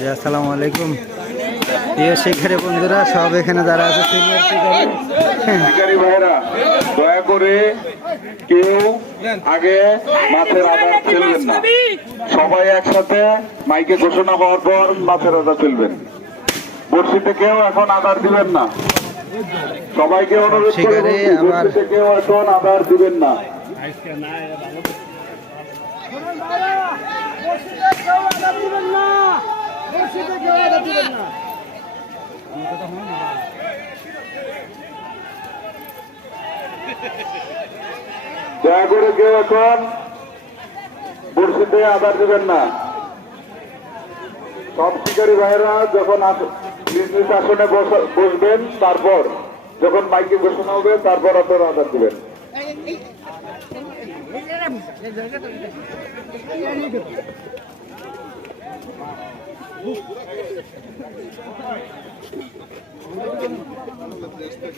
জি আসসালামু আলাইকুম প্রিয় শিকারী বন্ধুরা, সব এখানে যারা আছে সিনিয়র শিকারী ভাইরা, দয়া করে কেউ আগে মাছের আদার ফেলবেন না। সবাই একসাথে মাইকে ঘোষণা হওয়ার পর মাছের আদার ফেলবেন। বড়শিতে কেউ এখন আদার দিবেন না। সবাইকে অনুরোধ করে বলছি, বড়শিতে কেউ এখন আদার দিবেন না। দয়া করে কেউ এখন বড়শিতে আদার দিবেন না। সব শিকারী ভাইরা যখন নিজ নিজ আসনে বসবেন, তারপর যখন মাইকে ঘোষণা হবে তারপর আপনারা আদার দিবেন।